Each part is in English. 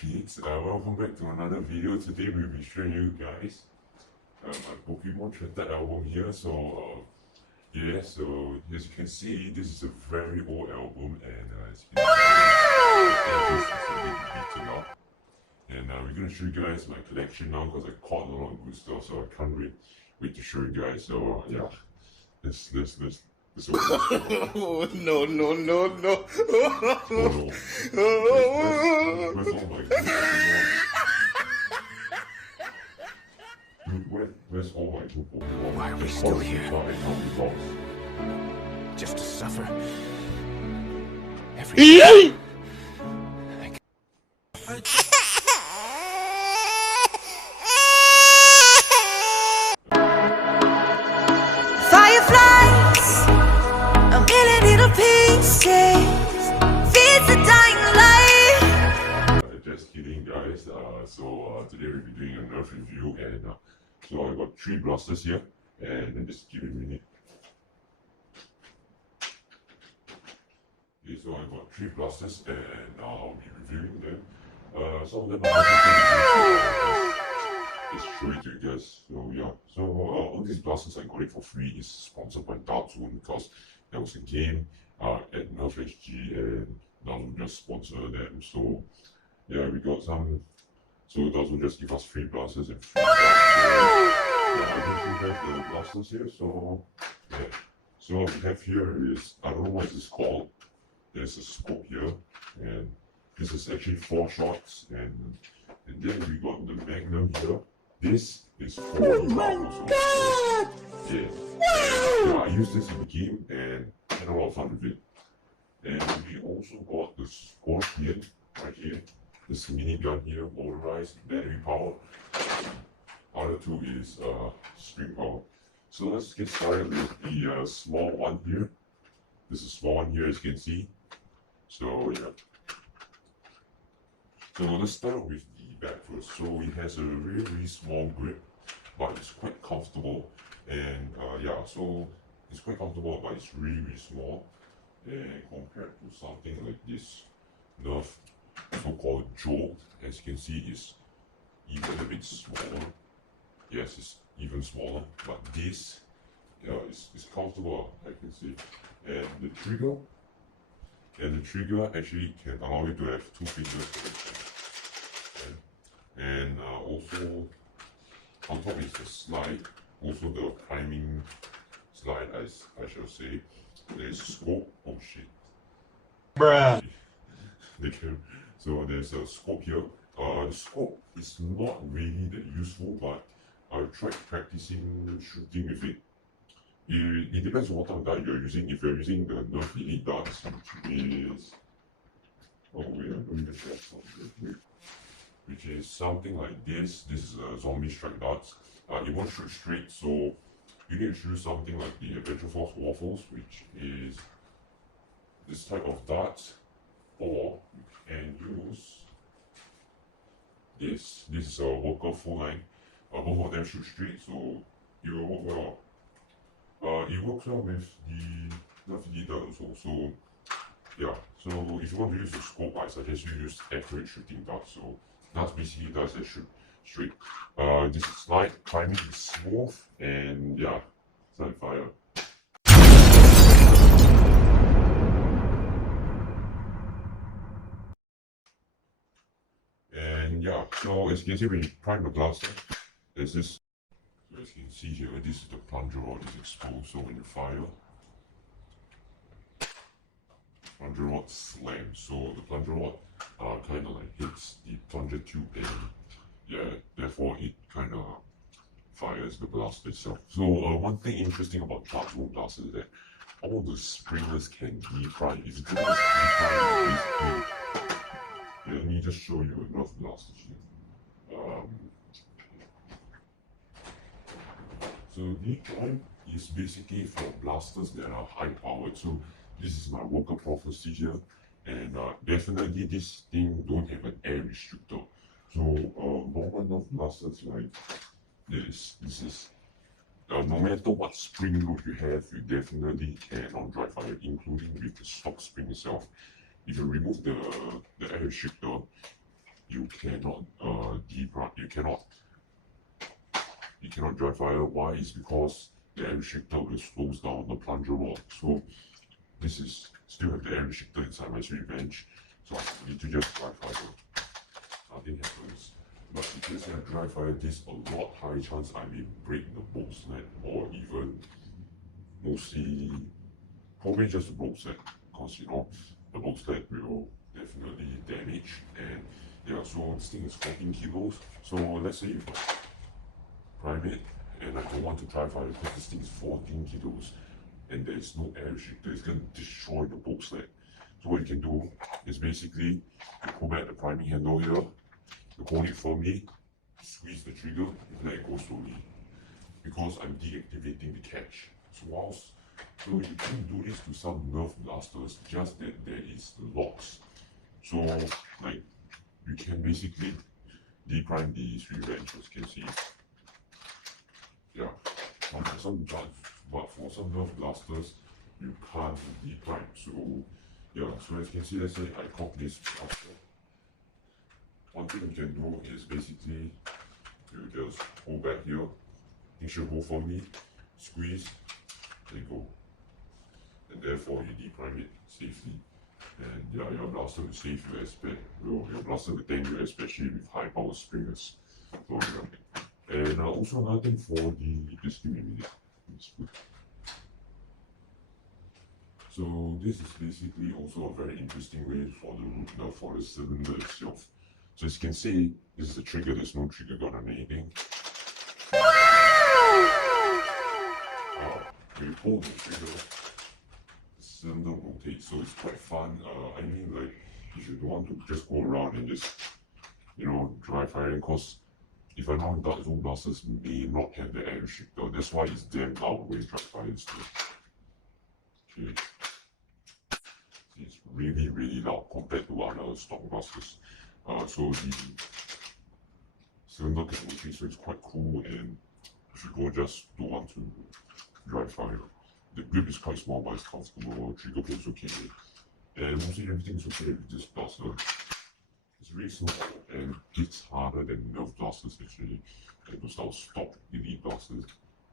kids, welcome back to another video. Today we'll be showing you guys my Pokemon Treasure album here. So so as you can see, this is a very old album, and as you can see, this is a bit beaten up. And we're gonna show you guys my collection now because I caught a lot of good stuff, so I can't wait to show you guys. So yeah, this Oh, no. Where's all my good Pokemon? Dude, where's all my good Pokemon? Why are we still here? Just to suffer. Every Fireflies, a million little pieces, feeds the dying light. Just kidding, guys. Today we'll be doing a nerf review, and so I got 3 blasters here, and just give it a minute. Okay, so I got 3 blasters, and I'll be reviewing them. Some of them are just show it to you guys. So yeah, so all these blasters I got it for free is sponsored by Dark Zone because there was a game at Nerf HG, and Dark Zone just sponsored them. So yeah, we got some. So Dark Zone just give us free blasters and free blasters. I can show you guys the blasters here. So yeah, so what we have here is, I don't know what this is called. There's a scope here, and this is actually 4 shots, and then we got the Magnum here. This is 4 also. Yeah. Yeah, I used this in the game and had a lot of fun with it. And we also got the Scorpion right here. This mini gun here, motorized, battery powered. Other 2 is string power. So let's get started with the small one here. This is a small one here, as you can see. So yeah. So let's start with the back first. So it has a really small grip, but it's quite comfortable. And yeah, so it's quite comfortable, but it's really small. And compared to something like this Nerf so-called Jolt, as you can see, is even a bit smaller. Yes, it's even smaller, but this is comfortable, I can see. And the trigger actually can allow you to have 2 fingers. And also on top is the slide, also the priming slide, as I shall say. There's scope. Oh shit. bruh. So there's a scope here. The scope is not really that useful, but I tried practicing shooting with it. It depends on what type of dart you're using. If you're using the Nerf Elite darts, which is which is something like this. This is a zombie strike darts. It won't shoot straight, so you need to choose something like the Adventure Force Waffles, which is this type of darts, or you can use this. This is a Worker full line. Both of them shoot straight, so it will work well. It works well with the Nerf dart also. So yeah, so if you want to use the scope, I suggest you use accurate shooting darts. So that's basically darts that shoot straight. This slide timing is smooth, and yeah, it's on fire. And yeah, so as you can see, when you prime the blaster, there's this. So as you can see here, this is the plunger rod is exposed. So when you fire, plunger rod slams. So the plunger rod kind of like hits the plunger tube, and yeah, therefore it kind of fires the blaster itself. So one thing interesting about Dark Zone blasters is that all the springers can defry. It's good as defry, basically. Yeah, let me just show you enough blasters here. So defry is basically for blasters that are high powered. So this is my Worker Prophecy here, and definitely this thing don't have an air restrictor. So normal Nerf blasters like this is no matter what spring load you have, you definitely can on dry fire, including with the stock spring itself. If you remove the air restrictor, you cannot you cannot dry fire. Why? Is because the air restrictor will slows down the plunger rod. So this is still have the air restrictor inside my sweet bench, so I need to just dry fire. Nothing happens. But because I dry fire this, a lot high chance I may break the bolt snap, or even mostly probably just the bolt snap, because you know the bolt snap will definitely damage. And yeah, so this thing is 14 kilos. So let's say if I prime it and I don't want to dry fire because this thing is 14 kilos and there is no air restrictor, it's going to destroy the bolt snap. So what you can do is basically you pull back the priming handle here, you hold it firmly, squeeze the trigger, and let it go slowly. Because I'm deactivating the catch. So you can do this to some nerf blasters, just that there is locks. So like you can basically deprime the sweet bench, as you can see. Yeah, but for some nerf blasters, you can't deprime. So yeah, so as you can see, let's say I cock this blaster. One thing you can do is basically you just hold back here, make sure hold firmly, squeeze, and go. And therefore you deprime it safely. And yeah, your blaster will save you your blaster will thank you, especially with high power springers. So yeah. And also another thing for just give me a minute. So this is basically also a very interesting way for the cylinder itself. So as you can see, this is the trigger. There's no trigger gun or anything. When you pull the trigger, the cylinder rotates, so it's quite fun. I mean, like if you don't want to just go around and just dry firing, because if I'm not, dark zone blasters may not have the air restrictor. That's why it's damn loud when dry fires too. Okay. It's really, really loud compared to other stock blasters. So the cylinder can rotate, so it's quite cool. And if you just don't want to dry fire, the grip is quite small, but it's comfortable. Trigger pull is okay, and mostly everything's okay with this blaster. It's really simple and hits harder than nerf blasters actually. Like those type of stock elite blasters,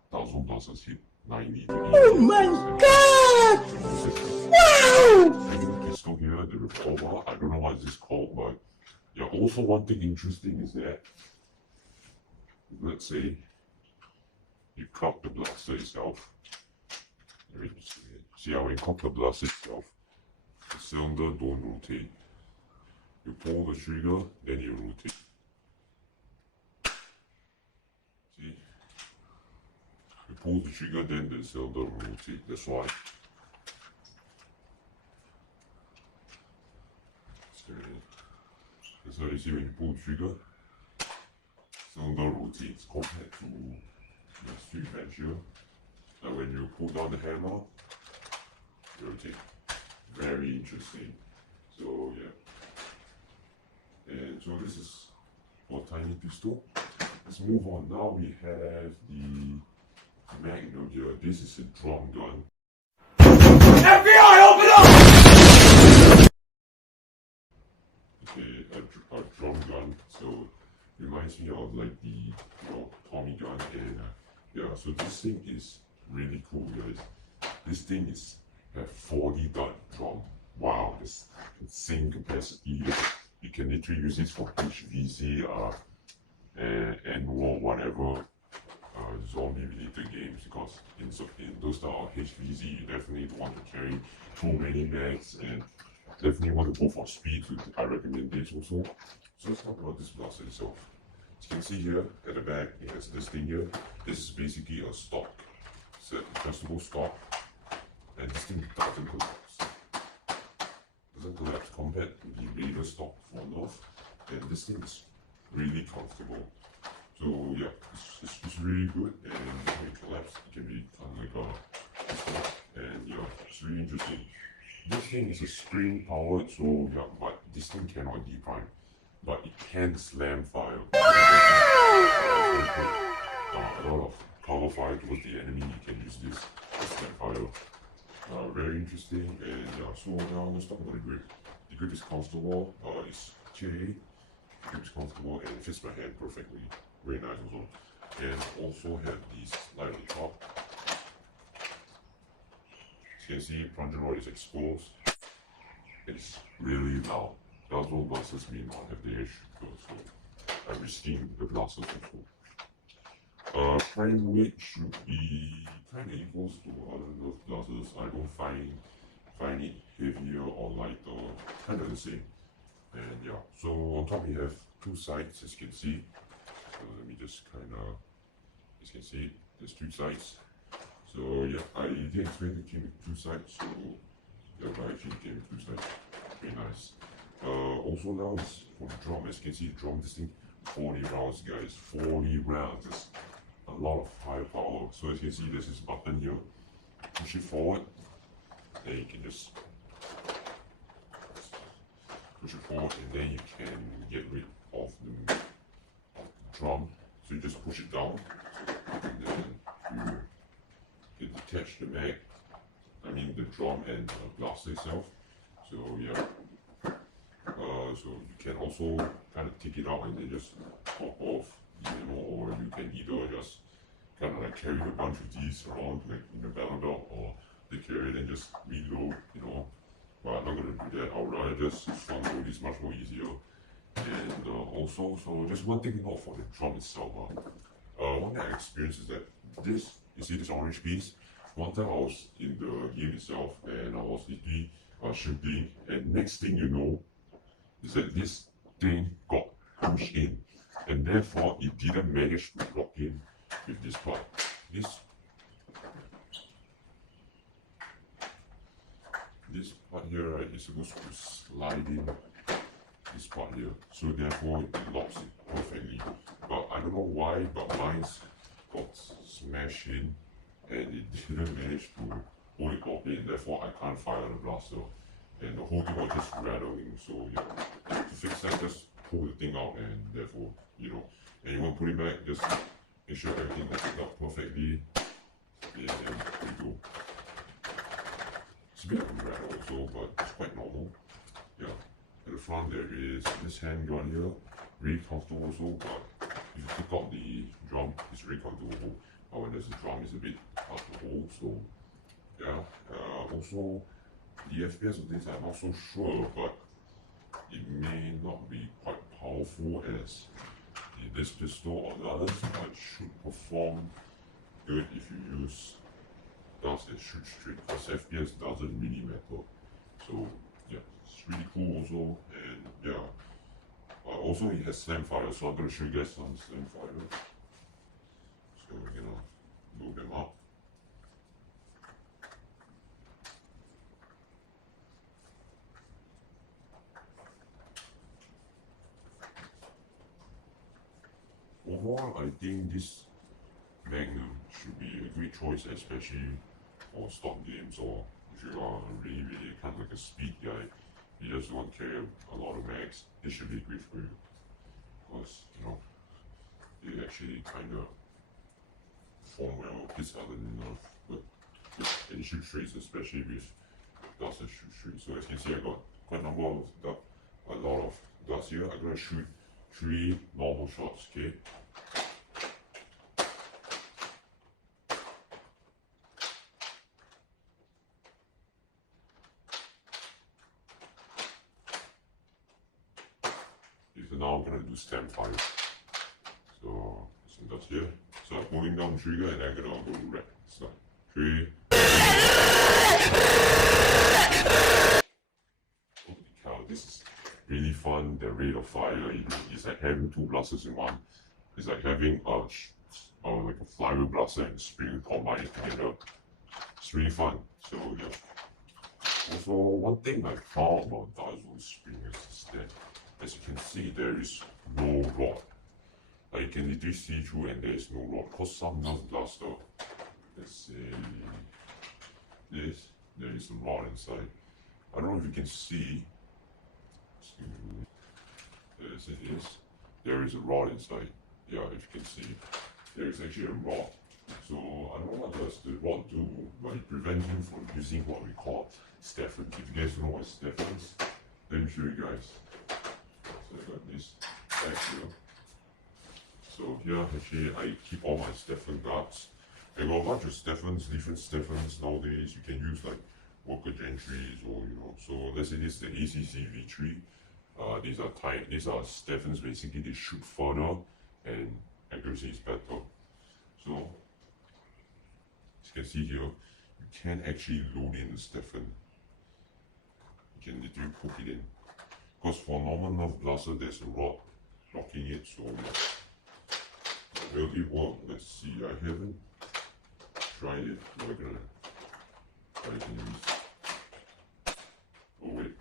1000 blasters hit 90 to 80. Oh my god! Wow! Pistol here, the revolver. I don't know what this is called, but yeah. Also, one thing interesting is that, let's say you cock the blaster itself. See how you cock the blaster itself, the cylinder don't rotate. You pull the trigger, then you rotate. See? You pull the trigger, then the cylinder will rotate. That's why. That's why you see when you pull the trigger, cylinder rotates compared to the sweet bench here. And when you pull down the hammer, it rotates. Very interesting. So yeah. And so this is for tiny pistol. Let's move on. Now we have the Magnum here. This is a drum gun. FBI, open up! Okay, a drum gun. So reminds me of like the Tommy gun. And yeah, so this thing is really cool, guys. This thing is a 40 gun drum. Wow, this insane capacity. You can literally use this for HVZ and or whatever zombie related games, because in those type of HVZ you definitely don't want to carry too many mags and definitely want to go for speed. So I recommend this also. So let's talk about this blaster itself. As you can see here at the back, it has this thing here. This is basically a stock. It's an adjustable stock, and this thing doesn't collapse. Doesn't collapse compared to the regular stock for nerf, and this thing is really comfortable. So yeah, it's really good, and when it collapses, it can be kind of like a stock, and yeah, it's really interesting. This thing is a spring powered, so yeah, but this thing cannot deprime, but it can slam fire. A lot of cover fire towards the enemy, you can use this slam fire. Very interesting. And yeah, so now let's talk about the grip. The grip is comfortable, it's okay, It's comfortable and it fits my hand perfectly. Very nice also. And also have these light on top. As you can see, plunger rod is exposed. It's really loud. That's what glasses mean on FDH. So I'm risking the glasses also. Frame weight should be kind of equal to other nerf glasses. I don't find it heavier or lighter, kind of the same. And yeah, so on top we have two sides, as you can see. So let me just kind of, as you can see, there's two sides. So yeah, I didn't expect it came with two sides, so yeah, but actually came with two sides. Very nice. Also now is for the drum, as you can see, the drum, this thing, 40 rounds, guys, 40 rounds. It's a lot of high power. So as you can see, there's this button here. Push it forward, then you can just push it forward, and then you can get rid of the drum. So you just push it down, and then you can detach the mag. I mean the drum and the blaster itself. So yeah. So you can also kind of take it out and then just pop off the ammo, or you can either just kind of like carry a bunch of these around like in a battle belt, or they carry it and just reload, you know. But I'm not gonna do that. I'll rather just front load. It's much more easier. And also, so just one thing to know for the drum itself. One thing I experienced is that this, you see this orange piece. One time I was in the game itself and I was literally shooting, and next thing you know, is that this thing got pushed in, and therefore it didn't manage to lock in with this part. This part here, right, is supposed to slide in this part here, so therefore it locks it perfectly. But I don't know why, but mine's got smashed in and it didn't manage to hold it properly, and therefore I can't fire the blaster. And the whole thing was just rattling. So yeah, to fix that, just pull the thing out, and therefore, you know, and you want to put it back, just make sure everything is set up perfectly, and then there you go. It's a bit of a rattle also, but it's quite normal. Yeah, at the front there is this handgun here, really comfortable also, but if you take out the drum, it's really comfortable. But when there's a drum, it's a bit hard to hold, so yeah. Also, the FPS of this I'm not so sure, but it may not be quite powerful as this pistol or the others, but it should perform good if you use guns that shoot straight, because FPS doesn't really matter. So yeah, it's really cool also, and yeah. Also it has slam fire, so I'm going to show you guys some slam fire. So we're going to load them up. Overall, I think this Magnum should be a great choice, especially for stock games, or if you are really kind of like a speed guy, you just want to carry a lot of mags, it should be great for you. Because, you know, they actually kind of perform well. This other than enough, but and it shoots straight, especially with dust that shoot straight. So as you can see, I got quite a number of a lot of dust here. I'm gonna shoot 3 normal shots, okay? So now I'm gonna do stem fire. So that's here. So I'm pulling down the trigger and I'm gonna go to red. So 3. Holy cow, this is really fun. The rate of fire is like having 2 blasters in one. It's like having like a flywheel blaster and spring combined together. It's really fun. So yeah. Also, one thing I found about Daiso spring is that, as you can see, there is no rod. Like you can literally see through and there is no rod. Because some nerf blaster, let's say this, there is a rod inside. I don't know if you can see. As it is, there is a rod inside. Yeah, if you can see, there is actually a rod. So I don't know what does the rod do, but it prevents you from using what we call Stefan. If you guys don't know what Stefan is, let me show you guys. So I got this. back here. So here actually I keep all my Stefan guards. I got a bunch of Stefans, different Stefans nowadays. You can use like Walker Gentries or so let's say this is the ACC V3. These are Stefans, basically they shoot further and accuracy is better. So as you can see here, you can actually load in the Stefan. You can literally poke it in. Because for normal nerf blaster there's a rod blocking it, so will it work? Let's see. I haven't tried it. We're gonna try it in this. Oh wait.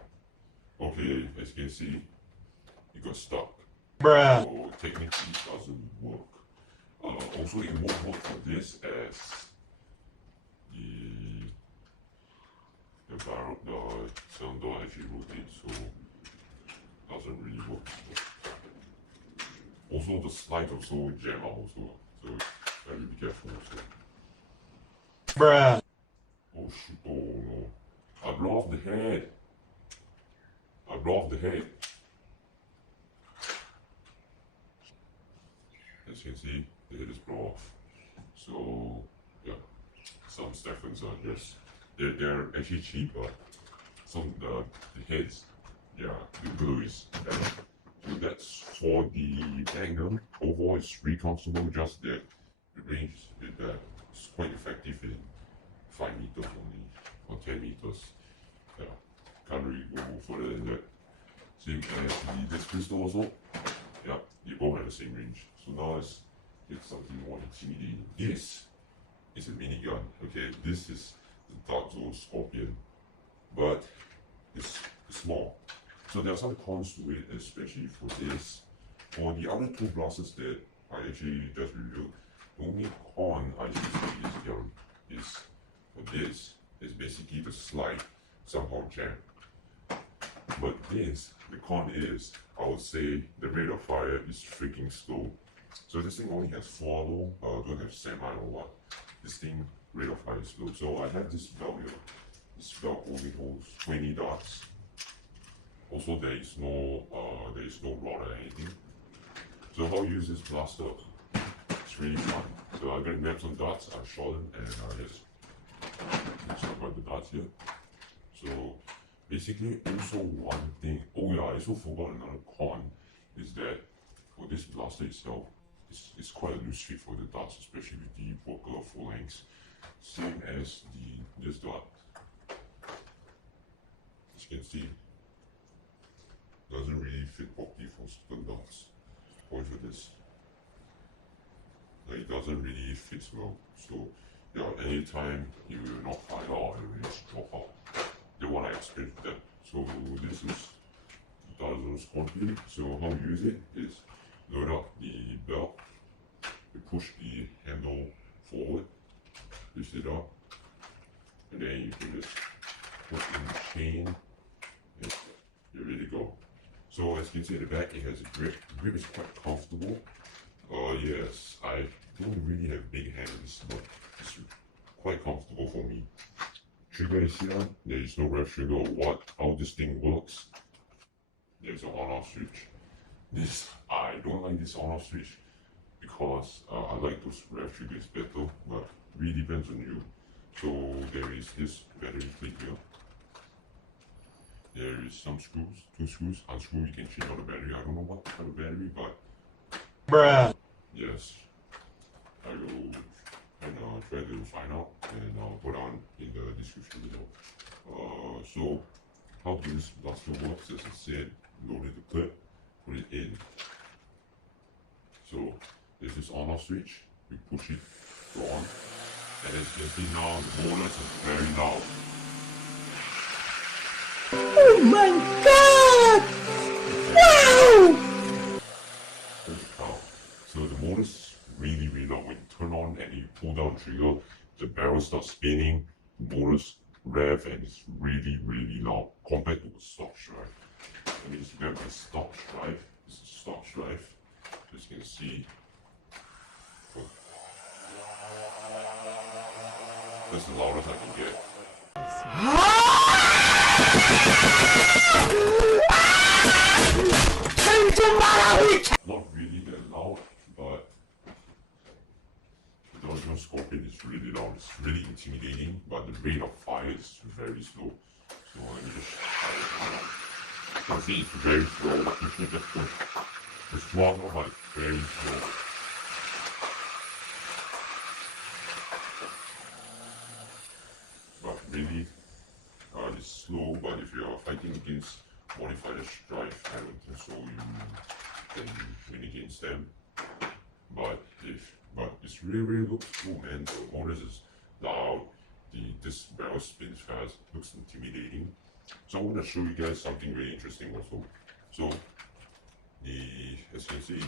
Okay, as you can see, it got stuck. Bruh. So technically it doesn't work. Also it won't work for this as the barrel, the cylinder actually rotates, so it doesn't really work. Also the slide also jam out also, so gotta be careful also. Bruh. Oh shoot, oh no. I blow off the head. I blow off the head. As you can see, the head is blown off. So yeah, some Stefans are just they're actually cheaper. Some the heads, yeah, the glue is better. So that's for the angle. Overall, it's pretty comfortable. Just that the range is quite effective in 5 meters only or 10 meters. Yeah, can't really go further than that. Same as the disc pistol also. Yeah, they both have the same range. So now let's get something more intimidating. This is a minigun. Okay, this is the Dark Zone Scorpion, but it's small. So there are some cons to it, especially for this. For the other two blasters that I actually just reviewed, the only con I should say is for this is basically the slide somehow jammed. But this, the con is, I would say the rate of fire is freaking slow. So this thing only has 4 though, don't have semi or what. This thing rate of fire is slow. So I have this belt here. This belt only holds 20 darts. Also there is no rod or anything. So how to use this blaster? It's really fun. So I'm gonna grab some darts, I shot them and I just got the darts here. So basically also one thing, oh yeah, I also forgot another con is that for this blaster itself, it's quite a loose fit for the darts, especially with the Walker full lengths. Same as this dart. As you can see, doesn't really fit properly for certain darts. Point for this. Like, it doesn't really fit well. So yeah, anytime you will not fire out, it will just drop out. They want to experiment that. So this is the Dark Zone Scorpion. So how you use it is load up the belt, you push the handle forward, lift it up, and then you can just put in the chain and you're ready to go. So as you can see at the back, it has a grip. The grip is quite comfortable. Yes, I don't really have big hands, but it's quite comfortable for me. Trigger is here. There is no rev trigger or what. How this thing works. There's an on-off switch. I don't like this on-off switch because I like those rev triggers better, but really depends on you. So there is this battery clip here. There is some screws, 2 screws. Unscrew, you can change out the battery. I don't know what kind of battery, but Bruh. yes, I will try to find out and I'll put on in the description below. So how this blaster works, as I said, loaded the clip, put it in. So there's this on-off switch, we push it, go on, and as you can see now, the motors are very loud. Oh my god! Wow! There's the power. So the motor's really loud. When you turn on and you pull down the trigger, the barrel starts spinning, the motor's rev, and it's really loud compared to a stock drive. Let me just grab my stock drive. This is stock drive. As you can see, that's the loudest I can get. Time to Not really that loud, but the original Scorpion is really loud. It's really intimidating, but the rate of fire is very slow. So let me just you can see it's very slow. It's stronger, but it's very slow. But really, it's slow, but if you are fighting against modified drive, I don't think so you can win against them. But it's really looks cool, man. The motors is loud, this barrel spins fast, looks intimidating. So I'm gonna show you guys something really interesting also. So as you can see,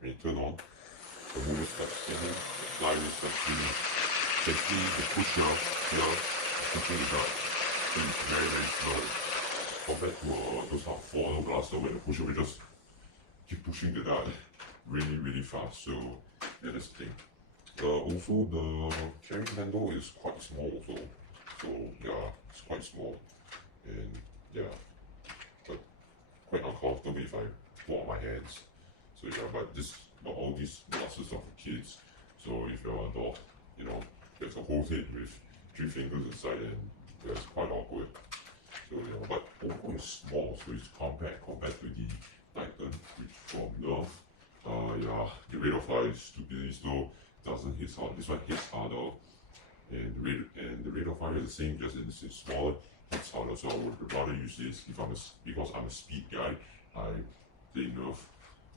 when you turn on, the motor starts spinning, the flywheel starts spinning. You can see the pusher here, pushing it up. It's very slow compared to those are four blaster where the pusher will just keep pushing the dial really fast. So yeah, that's the thing. Also the carrying handle is quite small also. So yeah, it's quite small and yeah, but quite uncomfortable if I pull on my hands. So yeah, but all these blasters are for kids. So if you're an adult, you know, there's a whole thing with 3 fingers inside and that's quite awkward. So yeah, but overall is small, so it's compact compared to the Titan, which from nerf. Yeah, the rate of fire is stupidly slow, doesn't hit hard. This one hits harder, and the rate of fire is the same, just in it's smaller, hits harder. So I would rather use this because I'm a speed guy. I play nerf,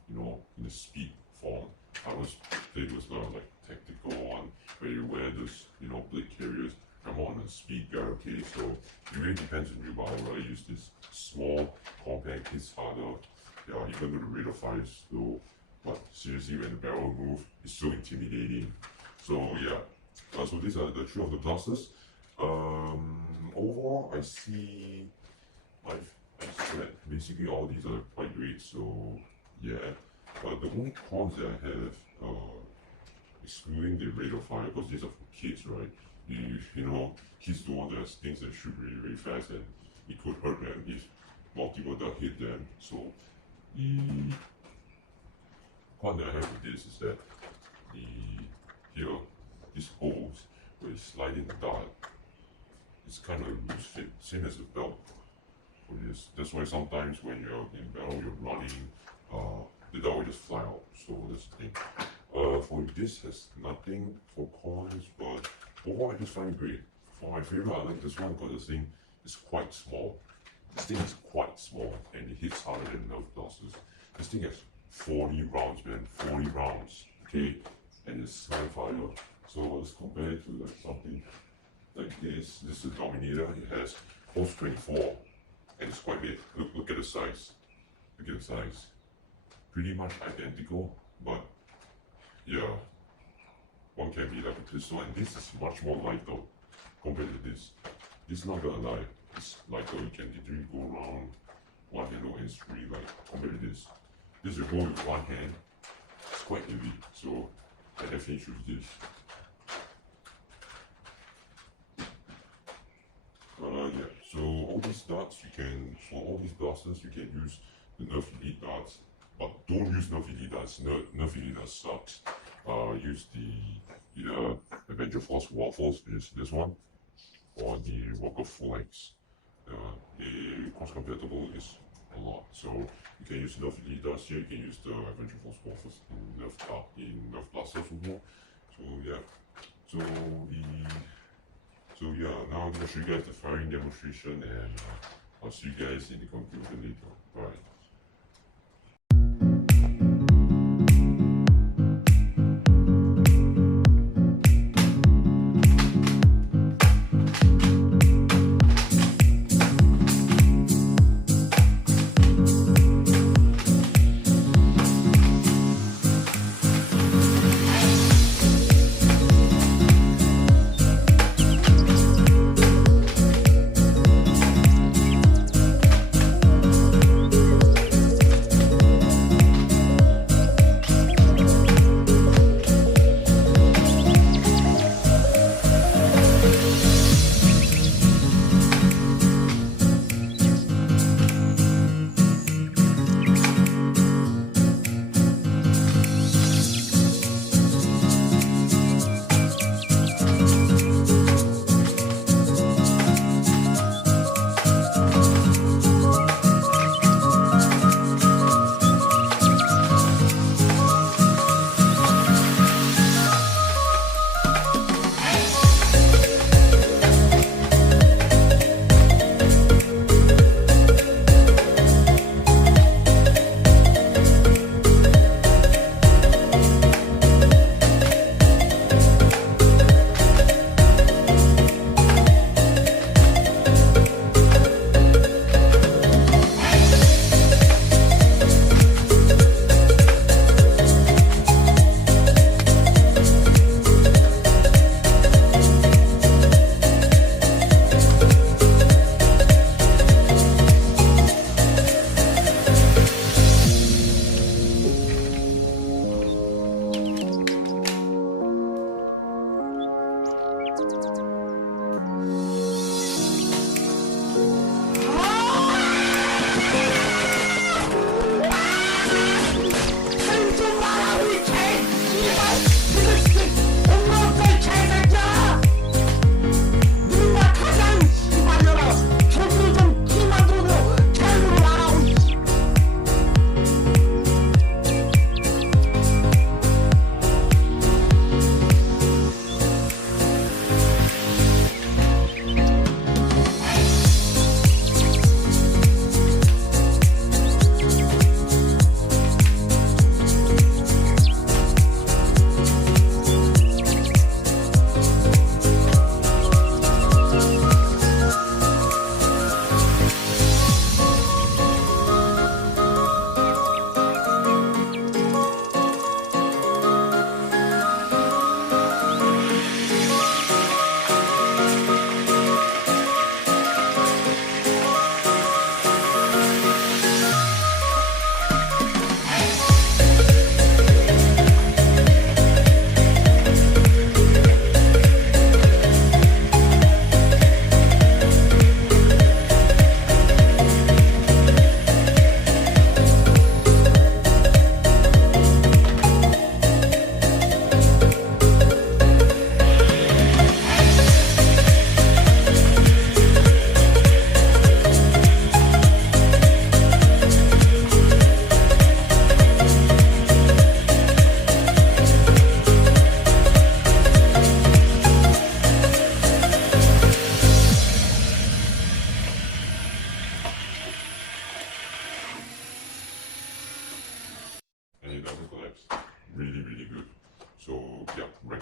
you know, in the speed form. I was play with like tactical one where you wear this, you know, blade carriers. I'm on a speed guy, okay, so it really depends on you, but I would rather use this small, compact, hits harder. Yeah, even though the rate of fire is slow, but seriously, when the barrel moves, it's so intimidating. So yeah, so these are the 3 of the blasters. Overall, I see, I said basically all these are quite great. So yeah, the only cons that I have, excluding the rate of fire, because these are for kids, right? You know, kids don't want those things that shoot really fast, and it could hurt them if multiple does hit them. So the one that I have with this is that here, these holes where you slide in the dart, it's kind of loose fit, same as a belt for this. That's why sometimes when you're in battle, you're running, the dart will just fly out. So that's the thing. For this has nothing for cons, but overall I just find it great. For my favorite, I like this one because this thing is quite small. This thing is quite small and it hits harder than nerf blasters. This thing has 40 rounds, man, 40 rounds, okay, and it's sky fire. So let's compare it to like something like this. This is a Dominator. It has holes 24 and it's quite big. Look at the size. Look at the size. Pretty much identical, but yeah, one can be like a pistol, and this is much more lighter compared to this. This is not gonna lie, it's lighter. You can literally go around one handle and it's really light compared to this. This will go with one hand, it's quite heavy, so I definitely choose this. Yeah, so all these darts for all these blasters you can use the Nerf Elite darts, but don't use Nerf Elite darts. Nerf Elite darts sucks. Use the Avenger Force Waffles, which is this one, or the Walker Flex. The cross compatible is a lot, so you can use Nerf Elite darts here. You can use the Avenger Force Waffles in Nerf blasters as well. So yeah, so yeah, now I'm gonna show you guys the firing demonstration, and I'll see you guys in the conclusion later. Bye.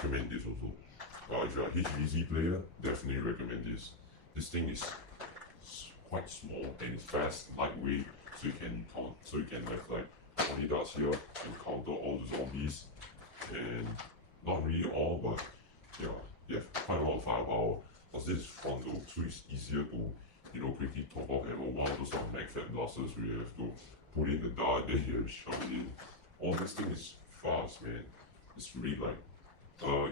recommend this also. If you're a HVZ player, definitely recommend this. This thing is quite small and it's fast, lightweight, so you can have like 20 darts here and counter all the zombies. And not really all, but yeah, you have quite a lot of firepower. Plus this is front load, so it's easier to quickly top off ammo. One of those sort of mag fat blasters where you have to put in the dart, then you shove it in. All this thing is fast, man. It's really like,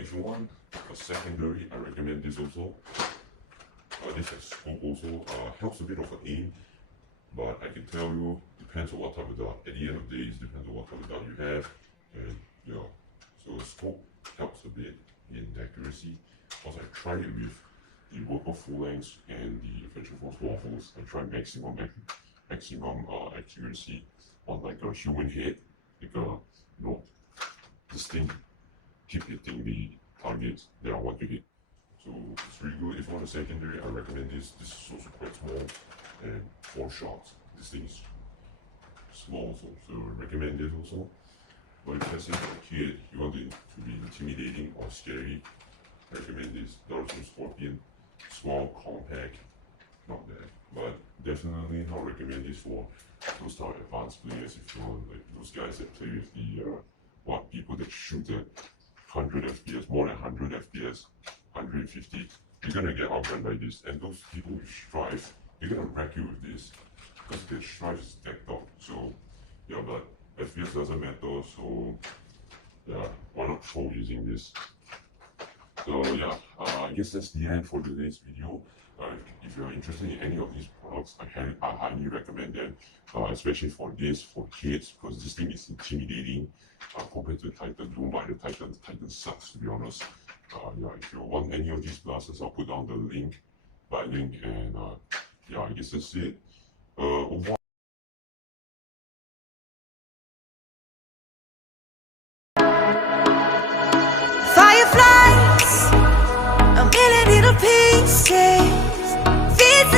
if you want a secondary, I recommend this also. This has scope also, helps a bit of an aim, but I can tell you, depends on what type of dart. At the end of the day, it depends on what type of dart you have, and yeah, so scope helps a bit in accuracy. Because I tried it with the Worker full length and the Adventure Force waffles. I tried maximum accuracy on like a human head, like this thing keep hitting the targets that I want to hit. So it's really good. If you want a secondary, I recommend this. This is also quite small and 4 shots. This thing is small also, so I recommend this also. But if let's say for a kid, you want it to be intimidating or scary, I recommend this. Naruto Scorpion, small, compact, not bad. But definitely not recommend this for those type of advanced players. If you want like those guys that play with the people that shoot at 100 FPS, more than 100 FPS, 150, you're gonna get outgunned by this. And those people with Strife, they're gonna wreck you with this because their Strife is decked out. So yeah, but FPS doesn't matter. So yeah, why not throw using this? So yeah, I guess that's the end for today's video. If you're interested in any of these products, I highly recommend them, especially for kids, because this thing is intimidating compared to the Titan. Don't buy the Titan. The Titan sucks, to be honest. Yeah, if you want any of these blasters, I'll put down the link, and yeah, I guess that's it. Fireflies, a million little pieces.